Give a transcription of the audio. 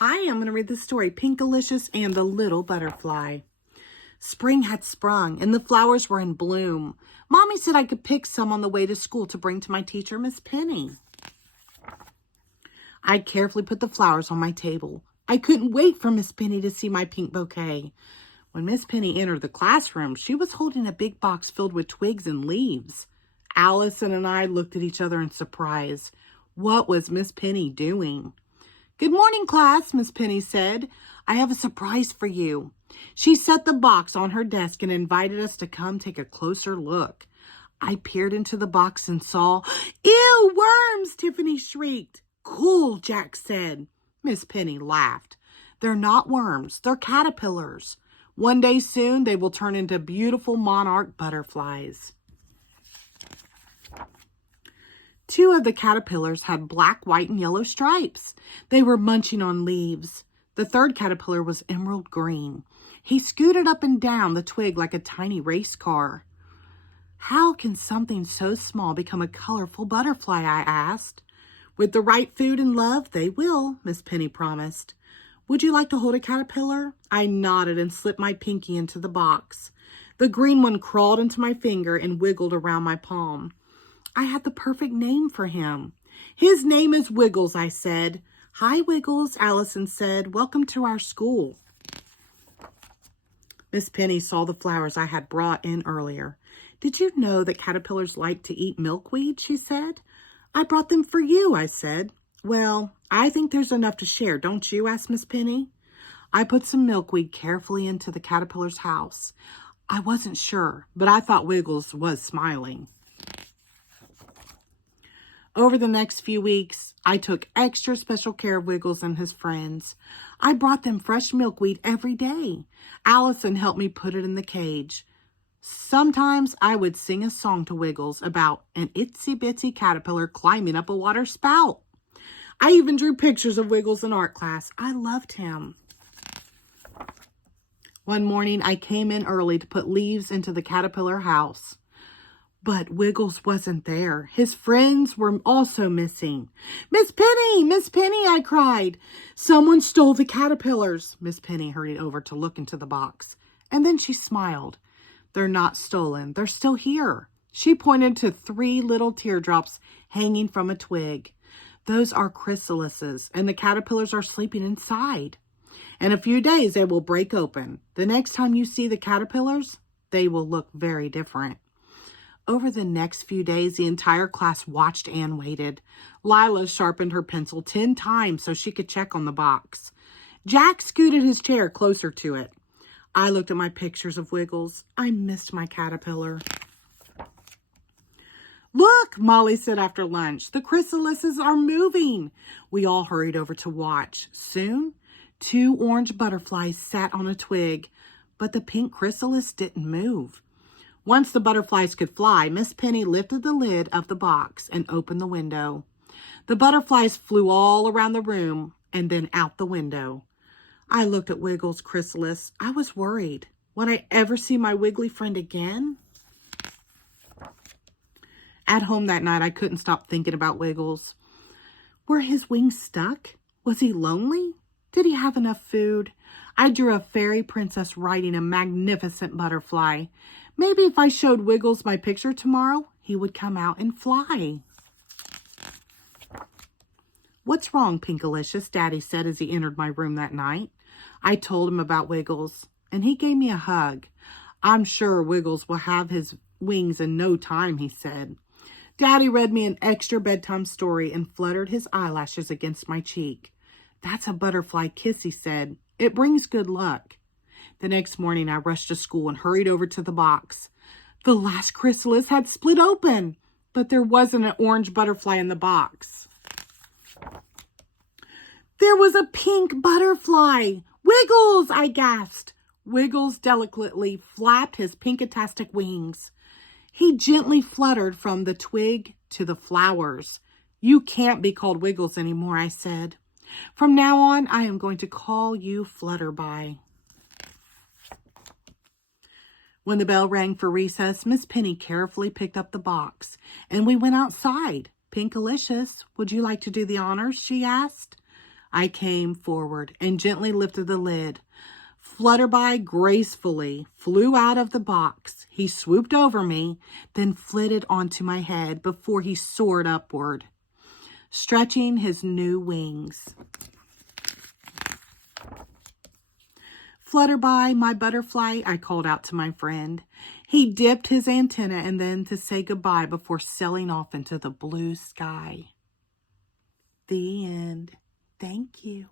Hi, I'm going to read the story, Pinkalicious and the Little Butterfly. Spring had sprung and the flowers were in bloom. Mommy said I could pick some on the way to school to bring to my teacher, Miss Penny. I carefully put the flowers on my table. I couldn't wait for Miss Penny to see my pink bouquet. When Miss Penny entered the classroom, she was holding a big box filled with twigs and leaves. Allison and I looked at each other in surprise. What was Miss Penny doing? "Good morning, class," Miss Penny said. "I have a surprise for you." She set the box on her desk and invited us to come take a closer look. I peered into the box and saw, "Ew, worms!" Tiffany shrieked. "Cool," Jack said. Miss Penny laughed. "They're not worms, they're caterpillars. One day soon they will turn into beautiful monarch butterflies." Two of the caterpillars had black, white, and yellow stripes. They were munching on leaves. The third caterpillar was emerald green. He scooted up and down the twig like a tiny race car. "How can something so small become a colorful butterfly?" I asked. "With the right food and love, they will," Miss Penny promised. "Would you like to hold a caterpillar?" I nodded and slipped my pinky into the box. The green one crawled into my finger and wiggled around my palm. I had the perfect name for him. "His name is Wiggles," I said. "Hi, Wiggles," Allison said. "Welcome to our school." Miss Penny saw the flowers I had brought in earlier. "Did you know that caterpillars like to eat milkweed?" she said. "I brought them for you," I said. "Well, I think there's enough to share, don't you?" asked Miss Penny. I put some milkweed carefully into the caterpillar's house. I wasn't sure, but I thought Wiggles was smiling. Over the next few weeks, I took extra special care of Wiggles and his friends. I brought them fresh milkweed every day. Allison helped me put it in the cage. Sometimes I would sing a song to Wiggles about an itsy-bitsy caterpillar climbing up a water spout. I even drew pictures of Wiggles in art class. I loved him. One morning, I came in early to put leaves into the caterpillar house. But Wiggles wasn't there. His friends were also missing. Miss Penny, I cried. "Someone stole the caterpillars." Miss Penny hurried over to look into the box. And then she smiled. "They're not stolen. They're still here." She pointed to 3 little teardrops hanging from a twig. "Those are chrysalises, and the caterpillars are sleeping inside. In a few days, they will break open. The next time you see the caterpillars, they will look very different." Over the next few days, the entire class watched and waited. Lila sharpened her pencil 10 times so she could check on the box. Jack scooted his chair closer to it. I looked at my pictures of Wiggles. I missed my caterpillar. "Look," Molly said after lunch, "the chrysalises are moving." We all hurried over to watch. Soon, 2 orange butterflies sat on a twig, but the pink chrysalis didn't move. Once the butterflies could fly, Miss Penny lifted the lid of the box and opened the window. The butterflies flew all around the room and then out the window. I looked at Wiggles' chrysalis. I was worried. Would I ever see my wiggly friend again? At home that night, I couldn't stop thinking about Wiggles. Were his wings stuck? Was he lonely? Did he have enough food? I drew a fairy princess riding a magnificent butterfly. Maybe if I showed Wiggles my picture tomorrow, he would come out and fly. "What's wrong, Pinkalicious?" Daddy said as he entered my room that night. I told him about Wiggles, and he gave me a hug. "I'm sure Wiggles will have his wings in no time," he said. Daddy read me an extra bedtime story and fluttered his eyelashes against my cheek. "That's a butterfly kiss," he said. "It brings good luck." The next morning, I rushed to school and hurried over to the box. The last chrysalis had split open, but there wasn't an orange butterfly in the box. There was a pink butterfly. "Wiggles!" I gasped. Wiggles delicately flapped his pinkatastic wings. He gently fluttered from the twig to the flowers. "You can't be called Wiggles anymore," I said. "From now on, I am going to call you Flutterby." When the bell rang for recess, Miss Penny carefully picked up the box, and we went outside. "Pinkalicious, would you like to do the honors?" she asked. I came forward and gently lifted the lid. Flutterby gracefully flew out of the box. He swooped over me, then flitted onto my head before he soared upward, stretching his new wings. Flutterby, my butterfly, I called out to my friend. He dipped his antenna and then to say goodbye before sailing off into the blue sky. The end. Thank you.